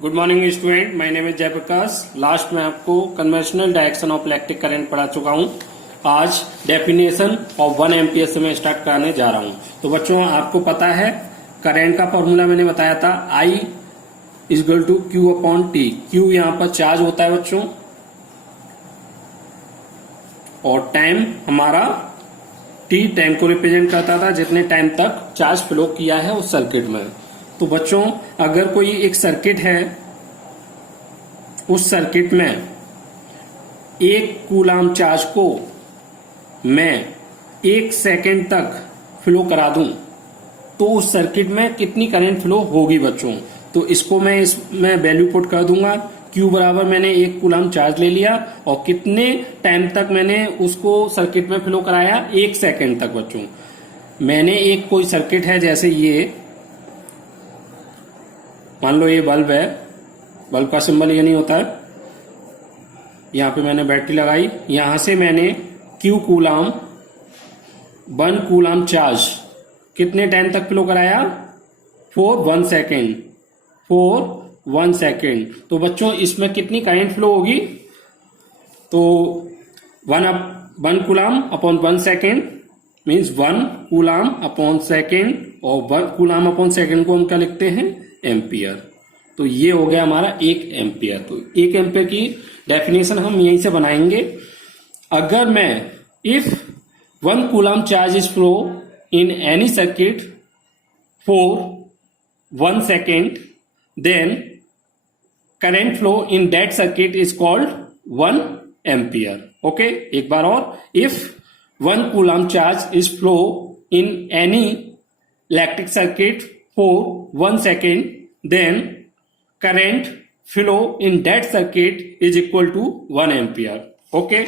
Good morning student, my name is Jayaprakash. Last में आपको conventional direction of electric current पढ़ा चुका हूं। आज डेफिनेशन ऑफ 1 एम्पियर से मैं स्टार्ट कराने जा रहा हूं। तो बच्चों, आपको पता है करंट का फॉर्मूला मैंने बताया था, I equal to Q upon T. Q यहाँ पर चार्ज होता है बच्चों, और टाइम हमारा टी टाइम को रिप्रेजेंट करता था, जितने टाइम तक चार्ज फ्लो किया है उस सर्किट में। तो बच्चों, अगर कोई एक सर्किट है, उस सर्किट में 1 कूलाम चार्ज को मैं 1 सेकेंड तक फ्लो करा दूं, तो उस सर्किट में कितनी करंट फ्लो होगी बच्चों। तो इसको मैं इसमें वैल्यू पुट कर दूंगा। Q बराबर मैंने 1 कूलाम चार्ज ले लिया, और कितने टाइम तक मैंने उसको सर्किट में फ्लो कराया, 1 सेकेंड तक बच्चों। मैंने एक कोई सर्किट है, जैसे ये मान लो ये बल्ब है, बल्ब का सिंबल ये नहीं होता है। यहां पे मैंने बैटरी लगाई, यहां से मैंने Q कूलाम 1 कूलाम चार्ज कितने टाइम तक फ्लो कराया, फॉर 1 सेकेंड, फॉर 1 सेकेंड। तो बच्चों, इसमें कितनी करंट फ्लो होगी, तो 1 coulomb upon 1 second means 1 coulomb upon second, और 1 कूलाम अपॉन सेकेंड को हम क्या लिखते हैं, एम्पियर। तो ये हो गया हमारा 1 एम्पियर। तो 1 एम्पियर की डेफिनेशन हम यहीं से बनाएंगे। अगर मैं if 1 coulomb charge is flow in any circuit for 1 second, then current flow in that circuit is called 1 ampere. Okay, एक बार और, if 1 coulomb charge is flow in any electric circuit for 1 second, then current flow in that circuit is equal to 1 ampere. Okay,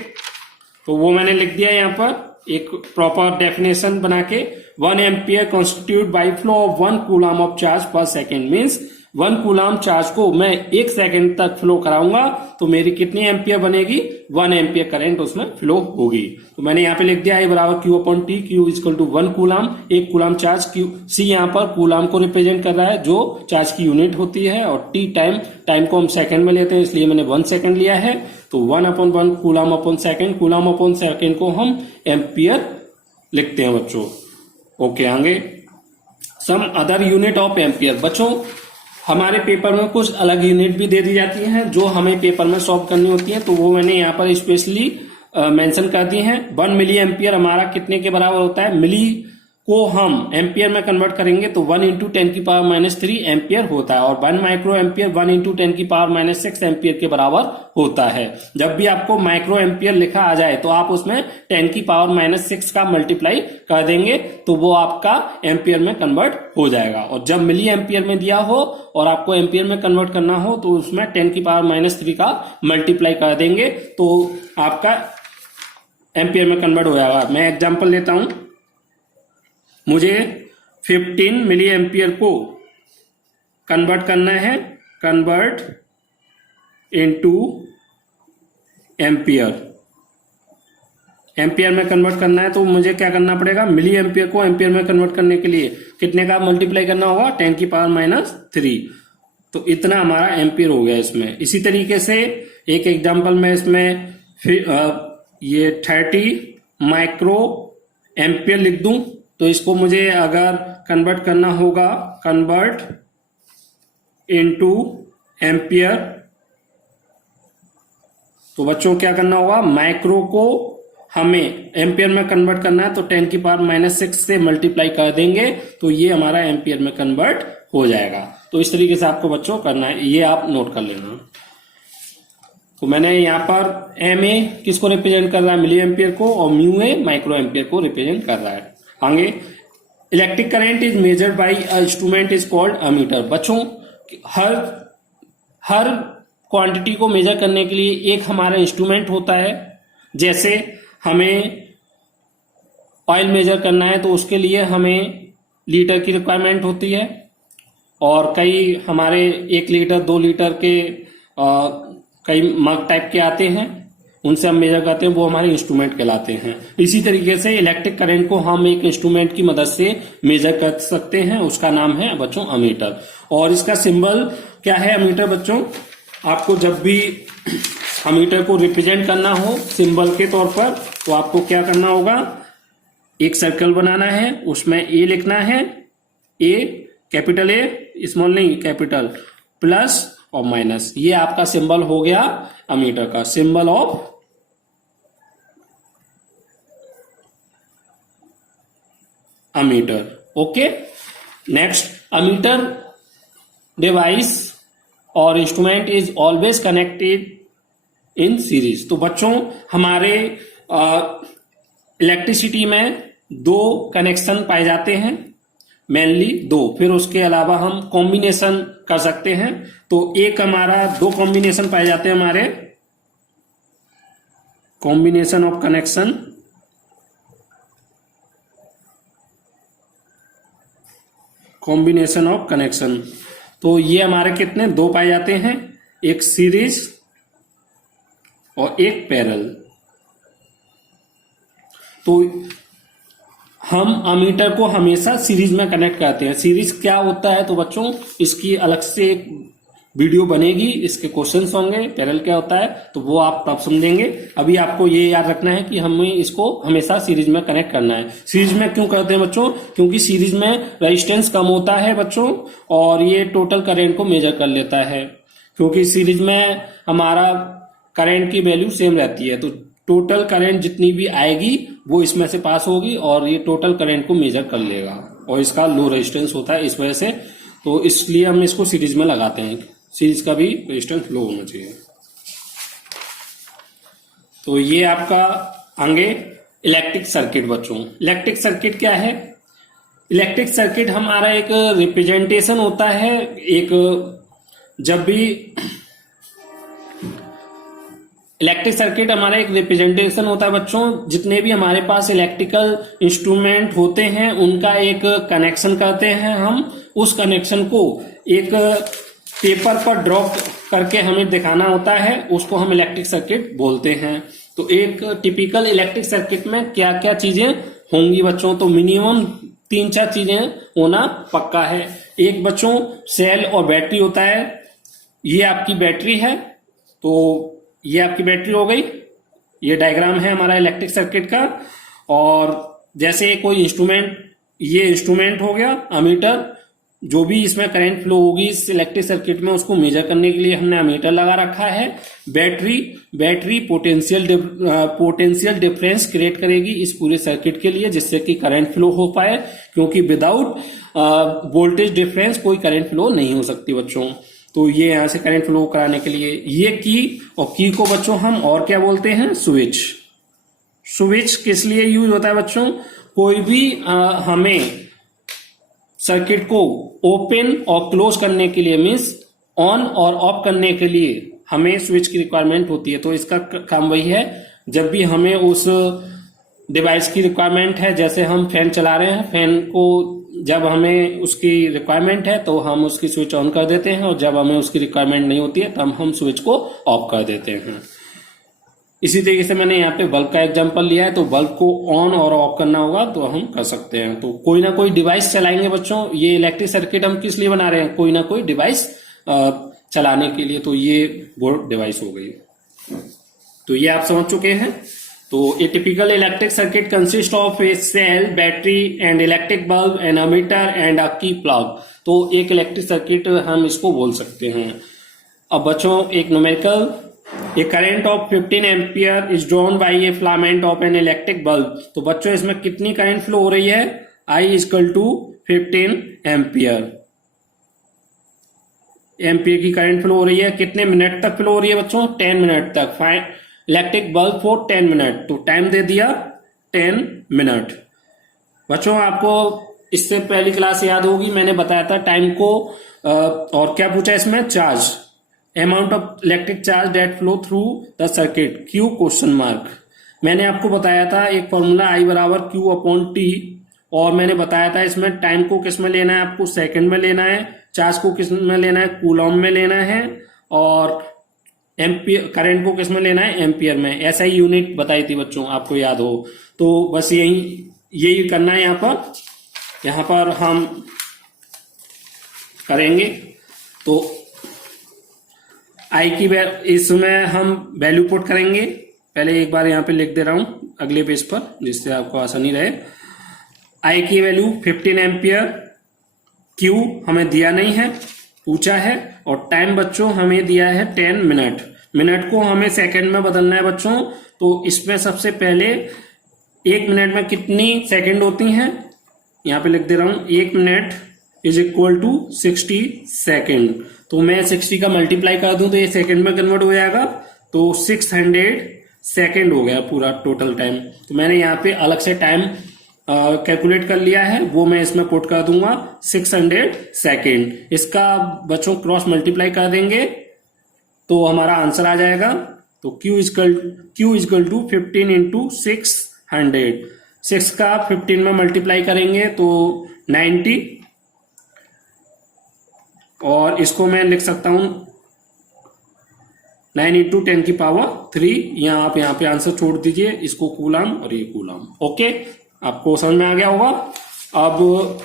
तो वो मैंने लिख दिया यहाँ पर एक प्रॉपर डेफिनेशन बना के। 1 ampere constitute by flow of 1 coulomb of charge पर सेकेंड, मीन्स 1 कूलाम चार्ज को मैं 1 सेकेंड तक फ्लो कराऊंगा, तो मेरी कितनी एम्पियर बनेगी, 1 एम्पियर करंट उसमें फ्लो होगी। तो मैंने यहाँ पे लिख दिया है बराबर Q upon T. Q equal to 1 coulomb, 1 coulomb charge. Q C यहाँ पर कूलाम को रिप्रेजेंट कर रहा है, जो चार्ज की यूनिट होती है, और T टाइम को हम सेकंड में लेते हैं, इसलिए मैंने 1 सेकंड लिया है। तो 1 upon 1 coulomb upon second, coulomb upon second को हम एम्पियर लिखते हैं बच्चों। ओके, आगे some other unit of ampere. बच्चों, हमारे पेपर में कुछ अलग यूनिट भी दे दी जाती हैं, जो हमें पेपर में सॉल्व करनी होती है, तो वो मैंने यहाँ पर स्पेशली मेंशन कर दी हैं। 1 मिली एम्पियर हमारा कितने के बराबर होता है, मिली को हम एम्पियर में कन्वर्ट करेंगे तो 1 इंटू 10 की पावर -3 एम्पियर होता है, और 1 माइक्रो एम्पियर 1 इंटू 10 की पावर -6 एम्पियर के बराबर होता है। जब भी आपको माइक्रो एम्पियर लिखा आ जाए, तो आप उसमें 10 की पावर -6 का मल्टीप्लाई कर देंगे, तो वो आपका एम्पियर में कन्वर्ट हो जाएगा। और जब मिली एम्पियर में दिया हो और आपको एम्पियर में कन्वर्ट करना हो, तो उसमें 10 की पावर -3 का मल्टीप्लाई कर देंगे, तो आपका एम्पियर में कन्वर्ट हो जाएगा। मैं एग्जाम्पल लेता हूं। मुझे 15 मिली एम्पियर को कन्वर्ट करना है, कन्वर्ट इनटू एम्पियर। एम्पियर में कन्वर्ट करना है, तो मुझे क्या करना पड़ेगा, मिली एम्पियर को एम्पियर में कन्वर्ट करने के लिए कितने का मल्टीप्लाई करना होगा, 10 की पावर -3। तो इतना हमारा एम्पियर हो गया इसमें। इसी तरीके से एक एग्जांपल में इसमें ये 30 माइक्रो एम्पियर लिख दूं, तो इसको मुझे अगर कन्वर्ट करना होगा, कन्वर्ट इनटू एम्पियर, तो बच्चों क्या करना होगा, माइक्रो को हमें एम्पियर में कन्वर्ट करना है, तो 10 की पावर -6 से मल्टीप्लाई कर देंगे, तो ये हमारा एम्पियर में कन्वर्ट हो जाएगा। तो इस तरीके से आपको बच्चों करना है, ये आप नोट कर लेना। तो मैंने यहाँ पर MA किसको रिप्रेजेंट कर रहा है, मिली एम्पियर को, और म्यू A माइक्रो एम्पियर को रिप्रेजेंट कर रहा है। आगे, electric current is measured by a instrument is called ammeter. बच्चों, हर क्वांटिटी को मेजर करने के लिए एक हमारा इंस्ट्रूमेंट होता है। जैसे हमें ऑयल मेजर करना है, तो उसके लिए हमें लीटर की रिक्वायरमेंट होती है, और कई हमारे 1 लीटर 2 लीटर के कई मग टाइप के आते हैं, उनसे हम मेजर करते हैं, वो हमारे इंस्ट्रूमेंट कहलाते हैं। इसी तरीके से इलेक्ट्रिक करंट को हम एक इंस्ट्रूमेंट की मदद से मेजर कर सकते हैं, उसका नाम है बच्चों अमीटर। और इसका सिंबल क्या है अमीटर बच्चों? आपको जब भी अमीटर को रिप्रेजेंट करना हो सिंबल के तौर पर तो आपको क्या करना होगा, एक सर्कल बनाना है, उसमें ए लिखना है, ए कैपिटल ए, स्मॉल नहीं कैपिटल, प्लस और माइनस। ये आपका सिंबल हो गया अमीटर का, symbol of ammeter. Okay, next, ammeter device और instrument is always connected in series. तो बच्चों हमारे इलेक्ट्रिसिटी में दो कनेक्शन पाए जाते हैं, मेनली दो, फिर उसके अलावा हम कॉम्बिनेशन कर सकते हैं। तो एक हमारा दो कॉम्बिनेशन पाए जाते हैं हमारे, combination of connection, combination of connection. तो ये हमारे कितने, दो पाए जाते हैं, एक सीरीज और एक पैरेलल। तो हम अमीटर को हमेशा सीरीज में कनेक्ट करते हैं। सीरीज क्या होता है तो बच्चों इसकी अलग से एक वीडियो बनेगी, इसके क्वेश्चंस होंगे, पैरेलल क्या होता है तो वो आप तब समझेंगे। अभी आपको ये याद रखना है कि हमें इसको हमेशा सीरीज में कनेक्ट करना है। सीरीज में क्यों करते हैं बच्चों? क्योंकि सीरीज में रेजिस्टेंस कम होता है बच्चों, और ये टोटल करंट को मेजर कर लेता है। क्योंकि सीरीज में हमारा करंट की वैल्यू सेम रहती है, तो टोटल करंट जितनी भी आएगी वो इसमें से पास होगी और ये टोटल करंट को मेजर कर लेगा, और इसका लो रेजिस्टेंस होता है इस वजह से। तो इसलिए हम इसको सीरीज में लगाते हैं, सीरीज का भी रेजिस्टेंस लो होना चाहिए। तो ये आपका आगे इलेक्ट्रिक सर्किट बच्चों। इलेक्ट्रिक सर्किट क्या है? इलेक्ट्रिक सर्किट हमारा एक रिप्रेजेंटेशन होता है, एक जब भी इलेक्ट्रिक सर्किट हमारा एक रिप्रेजेंटेशन होता है बच्चों, जितने भी हमारे पास इलेक्ट्रिकल इंस्ट्रूमेंट होते हैं उनका एक कनेक्शन करते हैं हम। उस कनेक्शन को एक पेपर पर ड्रॉ करके हमें दिखाना होता है, उसको हम इलेक्ट्रिक सर्किट बोलते हैं। तो एक टिपिकल इलेक्ट्रिक सर्किट में क्या क्या चीजें होंगी बच्चों? तो मिनिमम 3-4 चीजें होना पक्का है। एक बच्चों सेल और बैटरी होता है। ये आपकी बैटरी है, तो ये आपकी बैटरी हो गई। ये डायग्राम है हमारा इलेक्ट्रिक सर्किट का। और जैसे कोई इंस्ट्रूमेंट, ये इंस्ट्रूमेंट हो गया अमीटर, जो भी इसमें करंट फ्लो होगी इस इलेक्ट्रिक सर्किट में उसको मेजर करने के लिए हमने अमीटर लगा रखा है। बैटरी पोटेंशियल डिफरेंस क्रिएट करेगी इस पूरे सर्किट के लिए, जिससे कि करंट फ्लो हो पाए, क्योंकि विदाउट वोल्टेज डिफरेंस कोई करंट फ्लो नहीं हो सकती बच्चों। तो ये यहां से करंट फ्लो कराने के लिए ये की, और की को बच्चों हम और क्या बोलते हैं? स्विच। स्विच किस लिए यूज होता है बच्चों? कोई भी हमें सर्किट को ओपन और क्लोज करने के लिए, मीन्स ऑन और ऑफ करने के लिए हमें स्विच की रिक्वायरमेंट होती है। तो इसका काम वही है, जब भी हमें उस डिवाइस की रिक्वायरमेंट है, जैसे हम फैन चला रहे हैं, फैन को जब हमें उसकी रिक्वायरमेंट है तो हम उसकी स्विच ऑन कर देते हैं, और जब हमें उसकी रिक्वायरमेंट नहीं होती है तब हम स्विच को ऑफ कर देते हैं। इसी तरीके से मैंने यहाँ पे बल्ब का एग्जांपल लिया है, तो बल्ब को ऑन और ऑफ करना होगा तो हम कर सकते हैं। तो कोई ना कोई डिवाइस चलाएंगे बच्चों। ये इलेक्ट्रिक सर्किट हम किस लिए बना रहे हैं? कोई ना कोई डिवाइस चलाने के लिए। तो ये वो डिवाइस हो गई। तो ये आप समझ चुके हैं। तो a typical electric circuit consist of a cell, battery and electric bulb and ammeter and a key plug. तो एक इलेक्ट्रिक सर्किट हम इसको बोल सकते हैं। अब बच्चों एक numerical, A current of 15 ampere is drawn by A filament of an electric bulb. तो बच्चों इसमें कितनी करंट फ्लो हो रही है? I equal to 15 ampere. Ampere की करंट फ्लो हो रही है। कितने मिनट तक फ्लो हो रही है बच्चों? 10 मिनट तक। इलेक्ट्रिक बल्ब फॉर 10 मिनट, तो टाइम दे दिया 10 मिनट। बच्चों आपको इससे पहली क्लास याद होगी, मैंने बताया था टाइम को, और क्या पूछा इसमें? Charge, amount of electric charge that flow through the circuit, Q question mark. मैंने आपको बताया था एक फॉर्मूला I बराबर क्यू अपॉन टी, और मैंने बताया था इसमें टाइम को किस में लेना है? आपको सेकंड में लेना है। चार्ज को किस में लेना है? कूलॉम में लेना है। और एम्पियर, करंट को किस में लेना है? एम्पियर में। ऐसा ही यूनिट बताई थी बच्चों, आपको याद हो तो बस यही करना है। यहाँ पर हम करेंगे। तो आई की इसमें हम वैल्यू पुट करेंगे। पहले एक बार यहाँ पे लिख दे रहा हूं अगले पेज पर, जिससे आपको आसानी रहे। आई की वैल्यू 15 एम्पियर, क्यू हमें दिया नहीं है, पूछा है, और टाइम बच्चों हमें दिया है 10 मिनट। मिनट को हमें सेकंड में बदलना है बच्चों। तो इसमें सबसे पहले 1 मिनट में कितनी सेकंड होती हैं, यहां पे लिख दे रहा हूं। 1 minute is equal to 60 second. तो मैं 60 का मल्टीप्लाई कर दूं तो ये सेकंड में कन्वर्ट हो जाएगा, तो 600 सेकेंड हो गया पूरा टोटल टाइम। तो मैंने यहाँ पे अलग से टाइम कैलकुलेट कर लिया है, वो मैं इसमें पुट कर दूंगा 600 सेकेंड। इसका बच्चों क्रॉस मल्टीप्लाई कर देंगे तो हमारा आंसर आ जाएगा। तो Q इजकल टू 15 इंटू 600। 6 का 15 में मल्टीप्लाई करेंगे तो 90, और इसको मैं लिख सकता हूं 9 इंटू 10 की पावर 3। यहाँ आप यहाँ पे आंसर छोड़ दीजिए, इसको कूलाम और ये कूलाम। ओके, आपको समझ में आ गया होगा। अब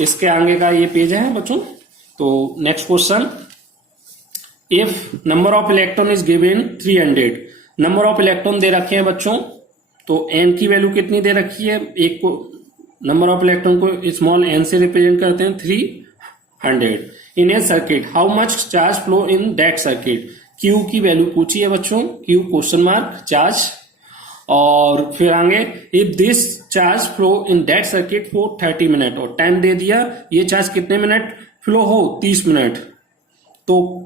इसके आगे का ये पेज है बच्चों। तो next question, if number of electron is given 300। Number of electron दे रखे हैं बच्चों, तो एन की वैल्यू कितनी दे रखी है। एक को नंबर ऑफ इलेक्ट्रॉन को स्मॉल एन से रिप्रेजेंट करते हैं 300। In a circuit how much charge flow in that circuit. Q की वैल्यू पूछी है बच्चों, क्यू क्वेश्चन मार्क चार्ज, और फिर आगे if this charge flow in that circuit for 30 minute, और टाइम दे दिया ये चार्ज कितने मिनट फ्लो हो, 30 मिनट। तो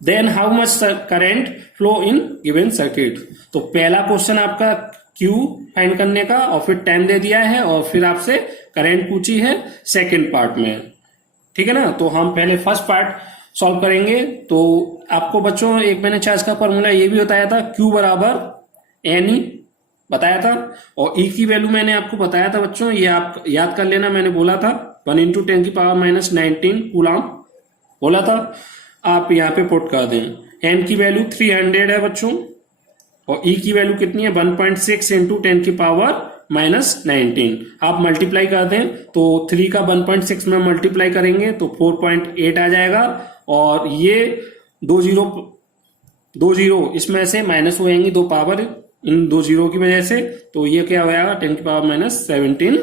then how much current flow in given circuit. तो पहला क्वेश्चन आपका क्यू फाइंड करने का, और फिर टाइम दे दिया है, और फिर आपसे करंट पूछी है सेकेंड पार्ट में। ठीक है ना। तो हम पहले फर्स्ट पार्ट सॉल्व करेंगे। तो आपको बच्चों एक मैंने चार्ज का फॉर्मूला ये भी बताया था, Q बराबर एन ई बताया था, और E की वैल्यू मैंने आपको बताया था बच्चों, ये आप याद कर लेना। मैंने बोला था 1 इंटू 10 की पावर माइनस 19 कूलाम बोला था। आप यहाँ पे पुट कर दें। एन की वैल्यू 300 है बच्चों, और E की वैल्यू कितनी है 1.6 इंटू 10 की पावर माइनस 19। आप मल्टीप्लाई कर दें तो 3 का 1.6 में मल्टीप्लाई करेंगे तो 4.8 आ जाएगा, और ये 2 जीरो इसमें से माइनस हो जाएंगी, 2 पावर इन 2 जीरो की वजह से। तो ये क्या हो जाएगा 10 की पावर माइनस 17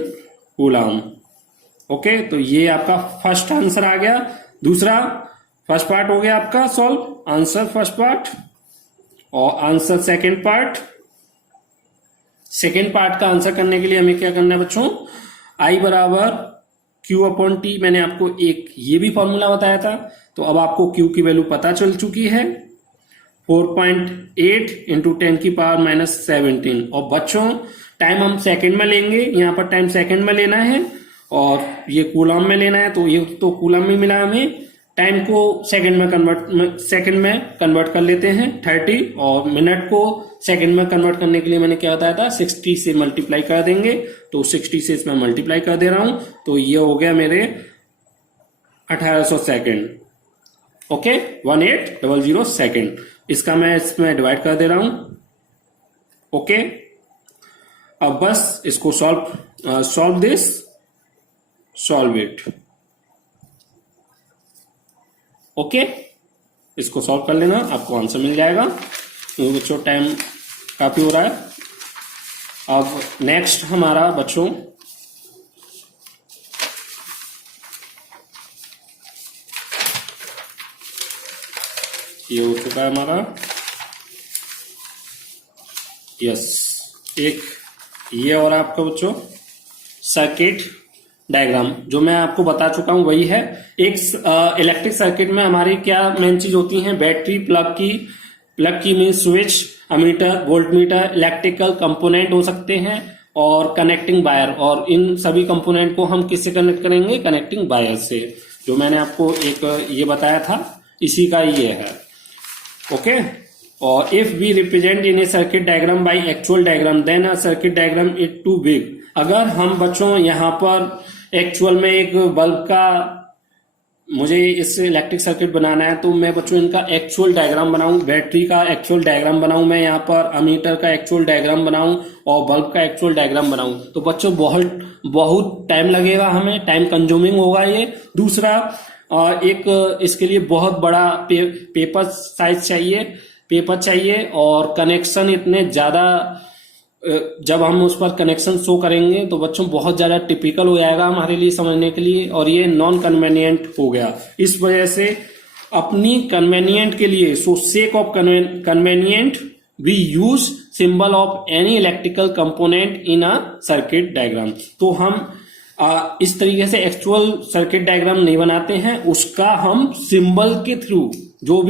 कूलाम। ओके, तो ये आपका फर्स्ट आंसर आ गया। दूसरा फर्स्ट पार्ट हो गया आपका सॉल्व, आंसर फर्स्ट पार्ट, और answer second part. Second part का आंसर करने के लिए हमें क्या करना है बच्चों, आई बराबर Q अपॉन टी। मैंने आपको एक ये भी फॉर्मूला बताया था। तो अब आपको Q की वैल्यू पता चल चुकी है, 4.8 इंटू 10 की पावर माइनस 17। और बच्चों टाइम हम सेकंड में लेंगे, यहाँ पर टाइम सेकंड में लेना है, और ये कूलम में लेना है। तो ये तो कूलम में मिला हमें, टाइम को सेकंड में कन्वर्ट कर लेते हैं 30, और मिनट को सेकंड में कन्वर्ट करने के लिए मैंने क्या बताया था 60 से मल्टीप्लाई कर देंगे। तो 60 से इसमें मल्टीप्लाई कर दे रहा हूं, तो ये हो गया मेरे 1800 सेकेंड। Okay, 1800 second. इसका मैं इसमें डिवाइड कर दे रहा हूं। ओके, अब बस इसको सॉल्व इट। ओके, इसको सॉल्व कर लेना, आपको आंसर मिल जाएगा। तो बच्चों टाइम काफी हो रहा है। अब नेक्स्ट हमारा बच्चों ये हो चुका है हमारा, यस, एक ये और आपका बच्चों सर्किट डायग्राम जो मैं आपको बता चुका हूं वही है। एक इलेक्ट्रिक सर्किट में हमारी क्या मेन चीज होती है, बैटरी, प्लग की mean switch, ammeter, voltmeter, electrical component हो सकते हैं, और कनेक्टिंग वायर। और इन सभी कंपोनेंट को हम किससे कनेक्ट करेंगे, कनेक्टिंग वायर से। जो मैंने आपको एक ये बताया था इसी का ये है। ओके, और if we represent in a circuit diagram by actual diagram then a circuit diagram is too big. अगर हम बच्चों यहां पर एक्चुअल में एक बल्ब का मुझे इस इलेक्ट्रिक सर्किट बनाना है, तो मैं बच्चों इनका एक्चुअल डायग्राम बनाऊं, बैटरी का एक्चुअल डायग्राम बनाऊं, मैं यहाँ पर अमीटर का एक्चुअल डायग्राम बनाऊं, और बल्ब का एक्चुअल डायग्राम बनाऊं, तो बच्चों बहुत टाइम लगेगा, हमें टाइम कंज्यूमिंग होगा ये। दूसरा एक इसके लिए बहुत बड़ा पेपर साइज चाहिए, पेपर चाहिए, और कनेक्शन इतने ज्यादा जब हम उस पर कनेक्शन शो करेंगे तो बच्चों बहुत ज्यादा टिपिकल हो जाएगा हमारे लिए समझने के लिए, और ये नॉन कन्वेनियंट हो गया। इस वजह से अपनी कन्वेनियंट के लिए, so sake of convenient we use symbol of any electrical component in a circuit diagram. तो हम इस तरीके से एक्चुअल सर्किट डायग्राम नहीं बनाते हैं, उसका हम सिंबल के थ्रू जो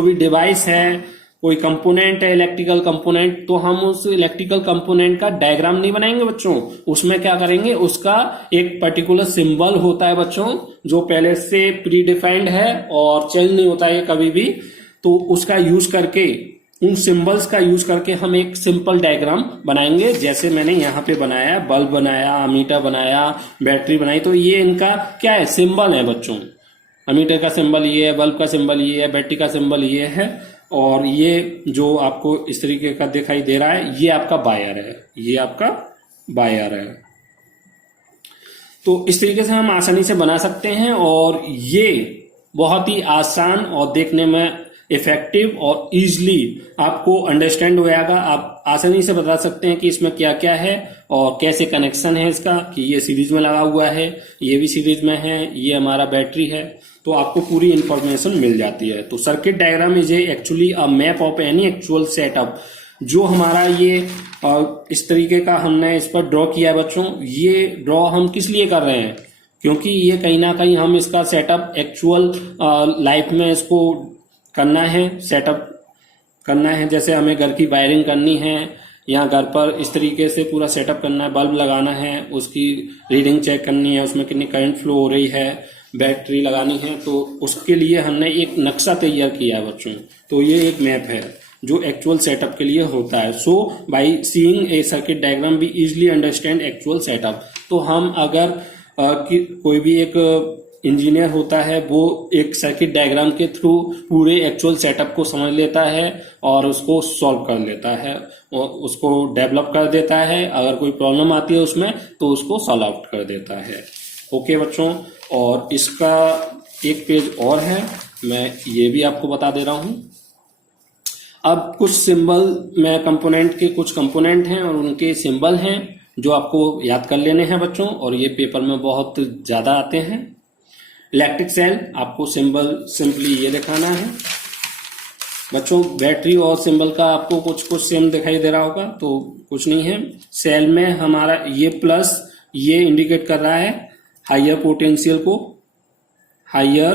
भी डिवाइस है, कोई कंपोनेंट है इलेक्ट्रिकल कंपोनेंट, तो हम उस इलेक्ट्रिकल कंपोनेंट का डायग्राम नहीं बनाएंगे बच्चों। उसमें क्या करेंगे, उसका एक पर्टिकुलर सिंबल होता है बच्चों जो पहले से प्री डिफाइंड है और चेंज नहीं होता है कभी भी, तो उसका यूज करके, उन सिंबल्स का यूज करके हम एक सिंपल डायग्राम बनाएंगे। जैसे मैंने यहाँ पे बनाया, बल्ब बनाया, अमीटर बनाया, बैटरी बनाई, तो ये इनका क्या है, सिंबल है बच्चों। अमीटर का सिंबल ये है, बल्ब का सिंबल ये है, बैटरी का सिंबल ये है, और ये जो आपको इस तरीके का दिखाई दे रहा है ये आपका वायर है, ये आपका वायर है। तो इस तरीके से हम आसानी से बना सकते हैं, और ये बहुत ही आसान और देखने में इफेक्टिव और इजीली आपको अंडरस्टैंड हो जाएगा। आप आसानी से बता सकते हैं कि इसमें क्या क्या है और कैसे कनेक्शन है इसका, कि ये सीरीज में लगा हुआ है, ये भी सीरीज में है, ये हमारा बैटरी है, तो आपको पूरी इंफॉर्मेशन मिल जाती है। तो circuit diagram is actually a map of any actual setup. जो हमारा ये इस तरीके का हमने इस पर ड्रॉ किया है बच्चों, ये ड्रॉ हम किस लिए कर रहे हैं, क्योंकि ये कहीं ना कहीं हम इसका सेटअप एक्चुअल लाइफ में इसको करना है, सेटअप करना है। जैसे हमें घर की वायरिंग करनी है या घर पर इस तरीके से पूरा सेटअप करना है, बल्ब लगाना है, उसकी रीडिंग चेक करनी है, उसमें कितनी करंट फ्लो हो रही है, बैटरी लगानी है, तो उसके लिए हमने एक नक्शा तैयार किया है बच्चों। तो ये एक मैप है जो एक्चुअल सेटअप के लिए होता है। So by seeing a circuit diagram we easily understand actual setup. तो हम अगर कोई भी एक इंजीनियर होता है, वो एक सर्किट डायग्राम के थ्रू पूरे एक्चुअल सेटअप को समझ लेता है और उसको सॉल्व कर लेता है और उसको डेवलप कर देता है। अगर कोई प्रॉब्लम आती है उसमें तो उसको सॉल्व आउट कर देता है। ओके बच्चों, और इसका एक पेज और है, मैं ये भी आपको बता दे रहा हूं। अब कुछ सिंबल में कंपोनेंट के कुछ कंपोनेंट हैं और उनके सिंबल हैं जो आपको याद कर लेने हैं बच्चों, और ये पेपर में बहुत ज्यादा आते हैं। इलेक्ट्रिक सेल, आपको सिंबल सिंपली ये दिखाना है बच्चों। बैटरी और सिंबल का आपको कुछ सेम दिखाई दे रहा होगा, तो कुछ नहीं है। सेल में हमारा ये प्लस, ये इंडिकेट कर रहा है हायर पोटेंशियल को, हायर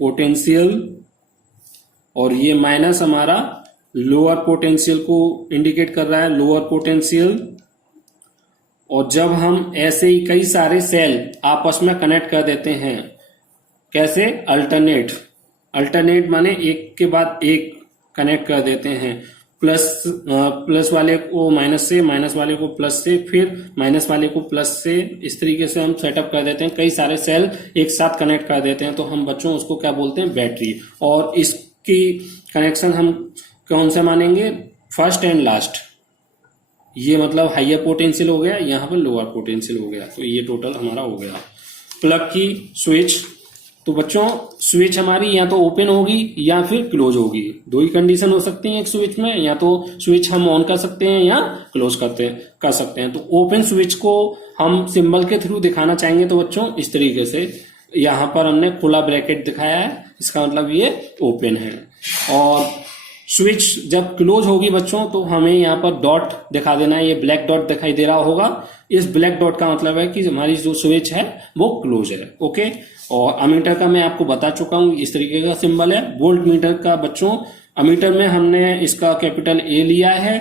पोटेंशियल, और ये माइनस हमारा लोअर पोटेंशियल को इंडिकेट कर रहा है, लोअर पोटेंशियल। और जब हम ऐसे ही कई सारे सेल आपस में कनेक्ट कर देते हैं, कैसे, अल्टरनेट माने एक के बाद एक कनेक्ट कर देते हैं, प्लस वाले को माइनस से, माइनस वाले को प्लस से, फिर माइनस वाले को प्लस से, इस तरीके से हम सेटअप कर देते हैं। कई सारे सेल एक साथ कनेक्ट कर देते हैं, तो हम बच्चों उसको क्या बोलते हैं, बैटरी। और इसकी कनेक्शन हम कौन सा मानेंगे, फर्स्ट एंड लास्ट। ये मतलब हाइयर पोटेंशियल हो गया, यहाँ पर लोअर पोटेंशियल हो गया, तो ये टोटल हमारा हो गया। प्लग की स्विच, तो बच्चों स्विच हमारी या तो ओपन होगी या फिर क्लोज होगी, दो ही कंडीशन हो सकती है एक स्विच में, या तो स्विच हम ऑन कर सकते हैं या क्लोज कर सकते हैं। तो ओपन स्विच को हम सिंबल के थ्रू दिखाना चाहेंगे, तो बच्चों इस तरीके से यहाँ पर हमने खुला ब्रैकेट दिखाया है, इसका मतलब ये ओपन है। और स्विच जब क्लोज होगी बच्चों, तो हमें यहाँ पर डॉट दिखा देना है, ये ब्लैक डॉट दिखाई दे रहा होगा। इस ब्लैक डॉट का मतलब है कि हमारी जो स्विच है वो क्लोज है। ओके, और अमीटर का मैं आपको बता चुका हूं, इस तरीके का सिंबल है। वोल्ट मीटर का बच्चों, अमीटर में हमने इसका कैपिटल ए लिया है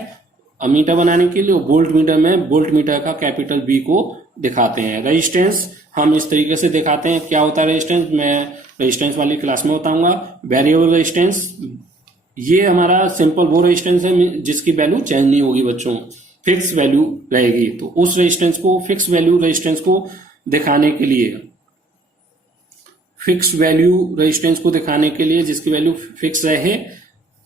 अमीटर बनाने के लिए, वोल्ट मीटर में वोल्ट मीटर का कैपिटल बी को दिखाते हैं। रेजिस्टेंस हम इस तरीके से दिखाते हैं, क्या होता है रेजिस्टेंस, मैं रेजिस्टेंस वाली क्लास में बताऊंगा। वेरिएबल रेजिस्टेंस, ये हमारा सिंपल वो रेजिस्टेंस है जिसकी वैल्यू चेंज नहीं होगी बच्चों, फिक्स वैल्यू रहेगी। तो उस रेजिस्टेंस को, फिक्स वैल्यू रेजिस्टेंस को दिखाने के लिए, फिक्स वैल्यू रेजिस्टेंस को दिखाने के लिए जिसकी वैल्यू फिक्स रहे,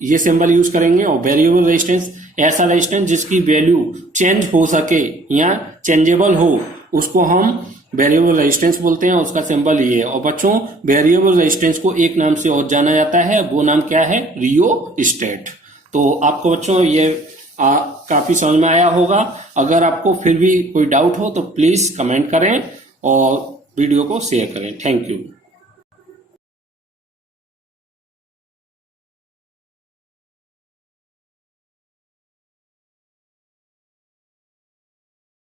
ये सिंबल यूज करेंगे। और वेरिएबल रेजिस्टेंस, ऐसा रेजिस्टेंस जिसकी वैल्यू चेंज हो सके या चेंजेबल हो, उसको हम वेरिएबल रेजिस्टेंस बोलते हैं, उसका सिंबल ये है। और बच्चों वेरिएबल रेजिस्टेंस को एक नाम से और जाना जाता है, वो नाम क्या है? रियोस्टेट। तो आपको बच्चों ये काफी समझ में आया होगा। अगर आपको फिर भी कोई डाउट हो तो प्लीज कमेंट करें और वीडियो को शेयर करें। Thank you.